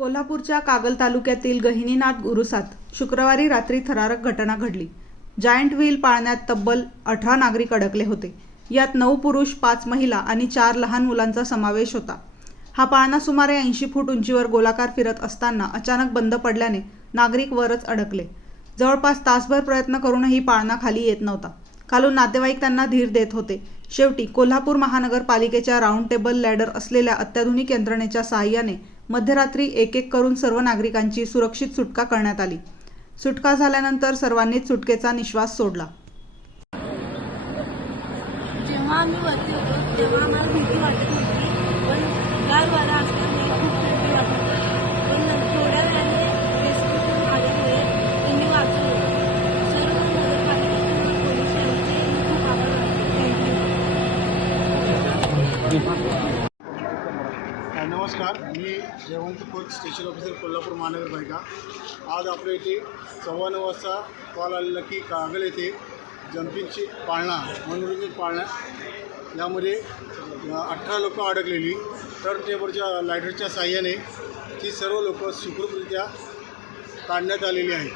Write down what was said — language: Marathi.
कोल्हापूरच्या कागल तालुक्यातील गहिनीनाथ गुरुसात शुक्रवारी रात्री थरारक घटना घडली. जायंट व्हील पाळण्यात तब्बल अठरा नागरिक अडकले होते. यात नऊ पुरुष पाच महिला आणि चार लहान मुलांचा समावेश होता. हा पाळणा सुमारे ऐंशी फूट उंचीवर गोलाकार फिरत असताना अचानक बंद पडल्याने नागरिक वरच अडकले. जवळपास तासभर प्रयत्न करूनही पाळणा खाली येत नव्हता. खालून नातेवाईक त्यांना धीर देत होते. शेवटी कोल्हापूर महानगरपालिकेच्या राऊंड टेबल लॅडर असलेल्या अत्याधुनिक यंत्रणेच्या सहाय्याने मध्यरात्री एक एक करून सर्व नागरिकांची सुरक्षित सुटका करण्यात आली. सुटका झाल्यानंतर सर्वांनीच सुटकेचा निश्वास सोडला. जेव्हा आम्ही वरती होतो तेव्हा आम्हाला भीती वाटत होती पण नमस्कार मी जयवंत खोत स्टेशन ऑफिसर कोल्हापूर महानगरपालिका आज आपल्या इथे सव्वा नऊ वाजता कॉल आलेला की कागल येथे जम्पिंगची पाळणा मनोरंजन पाळणा यामध्ये अठरा लोकं अडकलेली. टर्न टेबलच्या लायटरच्या साह्याने ती सर्व लोकं सुखरूपरित्या काढण्यात आलेली आहेत.